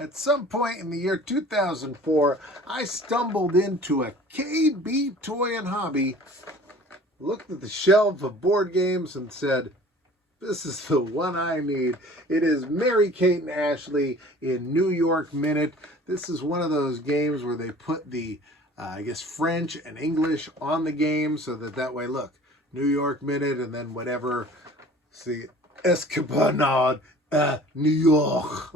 At some point in the year 2004, I stumbled into a KB Toy and Hobby, looked at the shelf of board games, and said, this is the one I need. It is Mary-Kate and Ashley in New York Minute. This is one of those games where they put the, I guess, French and English on the game so that way, look, New York Minute, and then whatever, see, Escapade, New York.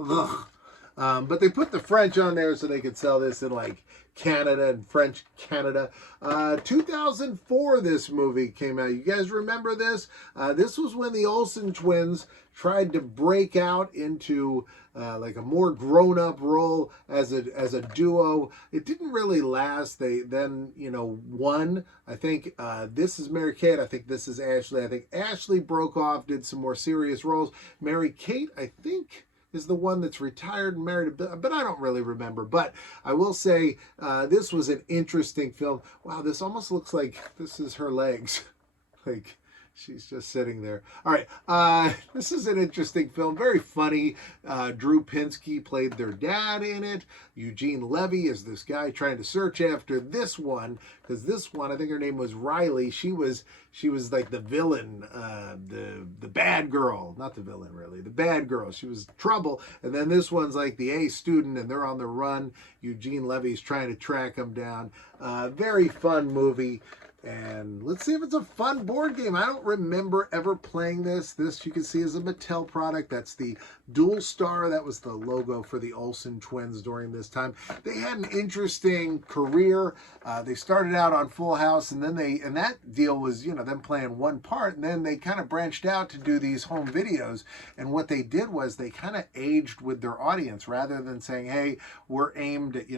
But they put the French on there so they could sell this in like Canada and French Canada. 2004 this movie came out. You guys remember this? This was when the Olsen Twins tried to break out into like a more grown-up role as a duo. It didn't really last. They then, won. I think this is Mary-Kate. I think this is Ashley. I think Ashley broke off, did some more serious roles. Mary-Kate, I think, is the one that's retired and married, but I don't really remember. But I will say this was an interesting film. Wow, this almost looks like this is her legs. Like, she's just sitting there. All right, this is an interesting film, very funny. Drew Pinsky played their dad in it. Eugene Levy is this guy trying to search after this one, because this one, I think her name was Riley. She was like the villain, the bad girl, not the villain really, the bad girl. She was trouble, and then this one's like the A student, and they're on the run. Eugene Levy's trying to track them down. Very fun movie. And let's see if it's a fun board game. I don't remember ever playing this. This, you can see, is a Mattel product. That's the Dual Star. That was the logo for the Olsen Twins during this time. They had an interesting career. They started out on Full House, and then and that deal was, them playing one part, and then they kind of branched out to do these home videos. And what they did was they kind of aged with their audience rather than saying, hey, we're aimed at,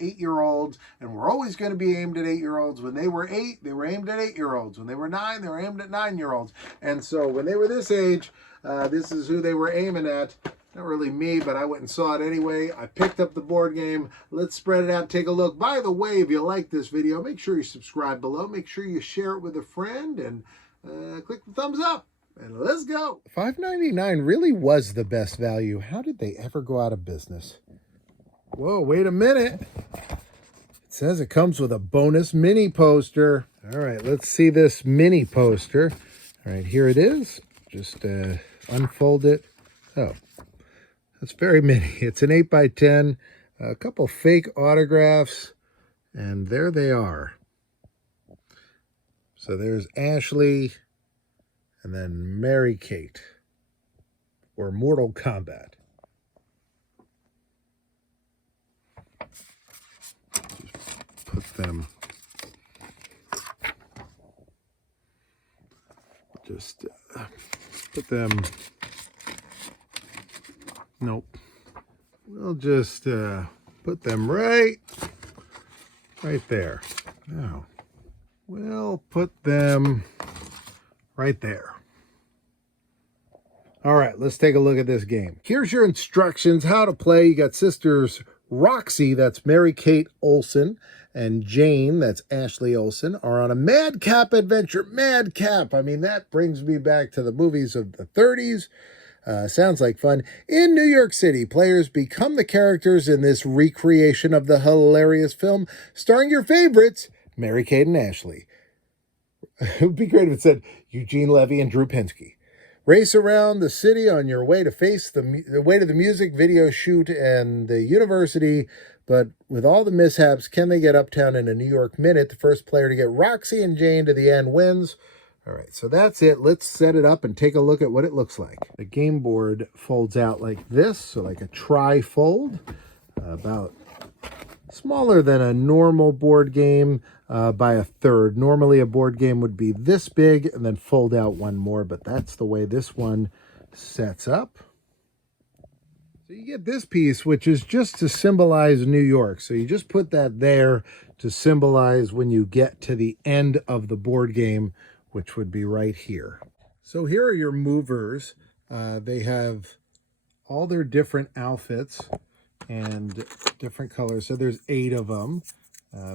8-year-olds, and we're always going to be aimed at 8-year-olds. When they were 8, they were aimed at 8-year-olds. When they were 9, they were aimed at 9-year-olds. And so when they were this age, this is who they were aiming at. Not really me, but I went and saw it anyway. I picked up the board game. Let's spread it out, take a look. By the way, if you like this video, make sure you subscribe below. Make sure you share it with a friend, and click the thumbs up. And let's go. $5.99 really was the best value. How did they ever go out of business? Whoa, wait a minute. It says it comes with a bonus mini poster. All right, let's see this mini poster. All right, here it is. Just unfold it. Oh, that's very mini. It's an 8x10, a couple fake autographs, and there they are. So there's Ashley, and then Mary-Kate, or Mortal Kombat. Put them, just put them, nope, we'll just put them right there. Now, we'll put them right there. All right, let's take a look at this game. Here's your instructions, how to play. You got sisters Roxy, that's Mary-Kate Olsen, and Jane, that's Ashley Olsen, are on a madcap adventure. Madcap! I mean, that brings me back to the movies of the 30s. Sounds like fun. In New York City, players become the characters in this recreation of the hilarious film, starring your favorites, Mary-Kate and Ashley. It would be great if it said Eugene Levy and Drew Pinsky. Race around the city on your way to face the way to the music video shoot and the university, but with all the mishaps, can they get uptown in a New York minute? The first player to get Roxy and Jane to the end wins. All right, so that's it. Let's set it up and take a look at what it looks like. The game board folds out like this, so like a tri-fold, about smaller than a normal board game by a third. Normally a board game would be this big and then fold out one more, but that's the way this one sets up. So you get this piece, which is just to symbolize New York. So you just put that there to symbolize when you get to the end of the board game, which would be right here. So here are your movers. They have all their different outfits and different colors. So there's 8 of them.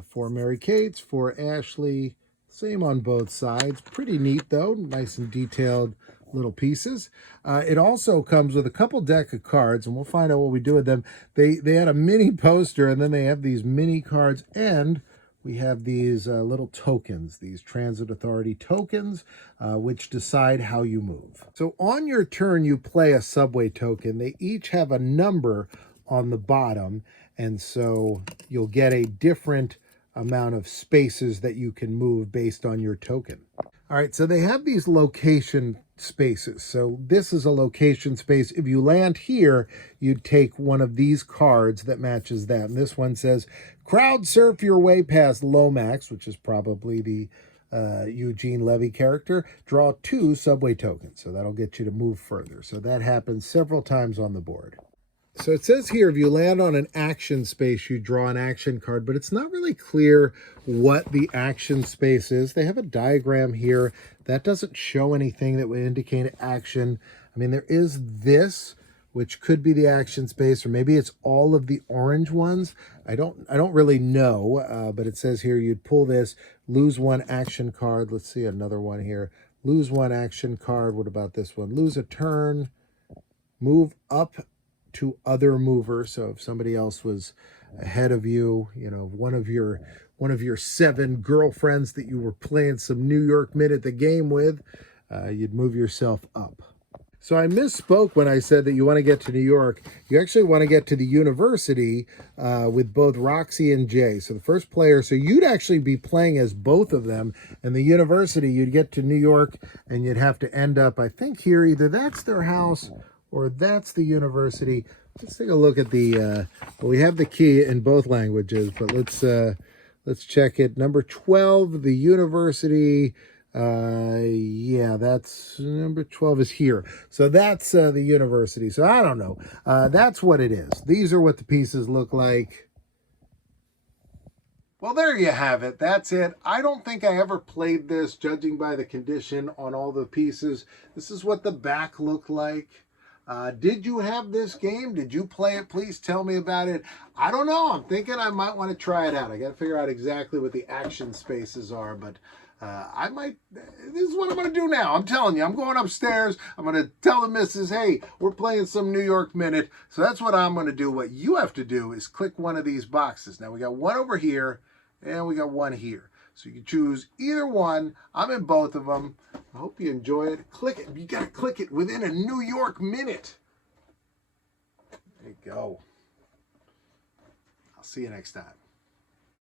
4 Mary-Kates, 4 Ashley. Same on both sides. Pretty neat though. Nice and detailed little pieces. It also comes with a couple deck of cards, and we'll find out what we do with them. They had a mini poster, and then they have these mini cards, and we have these little tokens, these Transit Authority tokens, which decide how you move. So on your turn, you play a subway token. They each have a number on the bottom, and so you'll get a different amount of spaces that you can move based on your token. All right, so they have these location spaces. So this is a location space. If you land here, you'd take one of these cards that matches that. And this one says, crowd surf your way past Lomax, which is probably the Eugene Levy character. Draw 2 subway tokens. So that'll get you to move further. So that happens several times on the board. So it says here, if you land on an action space, you draw an action card, but it's not really clear what the action space is. They have a diagram here. That doesn't show anything that would indicate action. I mean, there is this, which could be the action space, or maybe it's all of the orange ones. I don't really know, but it says here you'd pull this, lose 1 action card. Let's see another one here. Lose 1 action card. What about this one? Lose a turn, move up to other mover. So if somebody else was ahead of you, you know, one of your 7 girlfriends that you were playing some New York Minute the game with, you'd move yourself up. So I misspoke when I said that you want to get to New York. You actually want to get to the university with both Roxy and Jay. So the first player, so you'd actually be playing as both of them. And the university, you'd get to New York and you'd have to end up, I think here, either that's their house or that's the university. Let's take a look at the, well, we have the key in both languages, but let's check it. Number 12, the university. Yeah, that's number 12 is here. So that's the university. So I don't know. That's what it is. These are what the pieces look like. Well, there you have it. That's it. I don't think I ever played this, judging by the condition on all the pieces. This is what the back looked like. Did you have this game? Did you play it? Please tell me about it. I don't know. I'm thinking I might want to try it out. I got to figure out exactly what the action spaces are, but I might. This is what I'm going to do now. I'm telling you, I'm going upstairs. I'm going to tell the missus, hey, we're playing some New York Minute. So that's what I'm going to do. What you have to do is click one of these boxes. Now we got one over here and we got one here. So you can choose either one. I'm in both of them. I hope you enjoy it. Click it. You got to click it within a New York Minute. There you go. I'll see you next time.